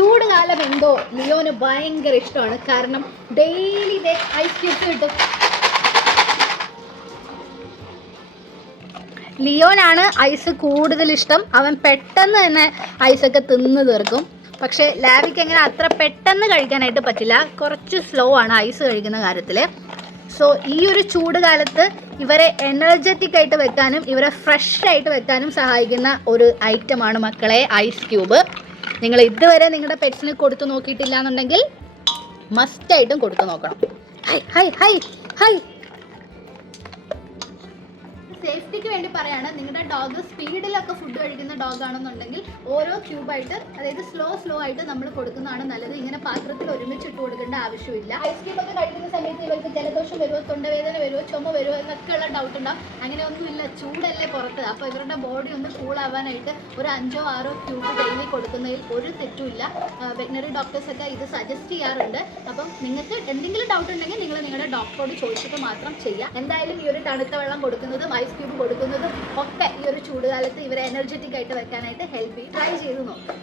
ചൂട് കാലം എന്തോ ലിയോന് ഭയങ്കര ഇഷ്ടമാണ്. കാരണം ഡെയിലി ഇതേ ഐസ് ക്യൂബ്സ് കിട്ടും. ലിയോനാണ് ഐസ് കൂടുതൽ ഇഷ്ടം. അവൻ പെട്ടെന്ന് തന്നെ ഐസൊക്കെ തിന്ന് തീർക്കും. പക്ഷേ ലാവിക്ക് എങ്ങനെ അത്ര പെട്ടെന്ന് കഴിക്കാനായിട്ട് പറ്റില്ല. കുറച്ച് സ്ലോ ആണ് ഐസ് കഴിക്കുന്ന കാര്യത്തിൽ. സോ ഈ ഒരു ചൂട് കാലത്ത് ഇവരെ എനർജറ്റിക് ആയിട്ട് വെക്കാനും ഇവരെ ഫ്രഷ് ആയിട്ട് വെക്കാനും സഹായിക്കുന്ന ഒരു ഐറ്റമാണ് മക്കളെ ഐസ് ക്യൂബ്. നിങ്ങൾ ഇതുവരെ നിങ്ങളുടെ പെറ്റ്സിന് കൊടുത്തു നോക്കിയിട്ടില്ല എന്നുണ്ടെങ്കിൽ മസ്റ്റായിട്ടും കൊടുത്തു നോക്കണം. Hi hi hi hi. സേഫ്റ്റിക്ക് വേണ്ടി പറയാണ്, നിങ്ങളുടെ ഡോഗ് സ്പീഡിലൊക്കെ ഫുഡ് കഴിക്കുന്ന ഡോഗ് ആണെന്നുണ്ടെങ്കിൽ ഓരോ ക്യൂബായിട്ട്, അതായത് സ്ലോ ആയിട്ട് നമ്മൾ കൊടുക്കുന്നതാണ് നല്ലത്. ഇങ്ങനെ പാത്രത്തിൽ ഒരുമിച്ച് ഇട്ട് കൊടുക്കേണ്ട ആവശ്യമില്ല. ഐസ് ക്യൂബ് ഒക്കെ കഴിക്കുന്ന സമയത്ത് ഇവർക്ക് ജലദോഷം വരുമോ, തൊണ്ടവേദന വരുമോ, ചുമ വരുമോ എന്നൊക്കെയുള്ള ഡൗട്ട് ഉണ്ടാവും. അങ്ങനെയൊന്നുമില്ല, ചൂടല്ലേ പുറത്ത്. അപ്പോൾ ഇവരുടെ ബോഡി ഒന്ന് കൂളാവാനായിട്ട് ഒരു 5-6 ക്യൂബ് ഡെയിലി കൊടുക്കുന്നതിൽ ഒരു തെറ്റുമില്ല. വെറ്റിനറി ഡോക്ടേഴ്സൊക്കെ ഇത് സജസ്റ്റ് ചെയ്യാറുണ്ട്. അപ്പം നിങ്ങൾക്ക് എന്തെങ്കിലും ഡൗട്ട് ഉണ്ടെങ്കിൽ നിങ്ങൾ നിങ്ങളുടെ ഡോക്ടറോട് ചോദിച്ചിട്ട് മാത്രം ചെയ്യാം. എന്തായാലും ഈ ഒരു തണുത്ത വെള്ളം കൊടുക്കുന്നതും ഐസ് ക്യൂബ് കൊടുക്കുന്നതും ഒക്കെ ഈ ഒരു ചൂടുകാലത്ത് ഇവരെ എനർജറ്റിക് ആയിട്ട് വെക്കാനായിട്ട് ഹെൽപ്പ് ചെയ്യും. ട്രൈ ചെയ്ത് നോക്കാം.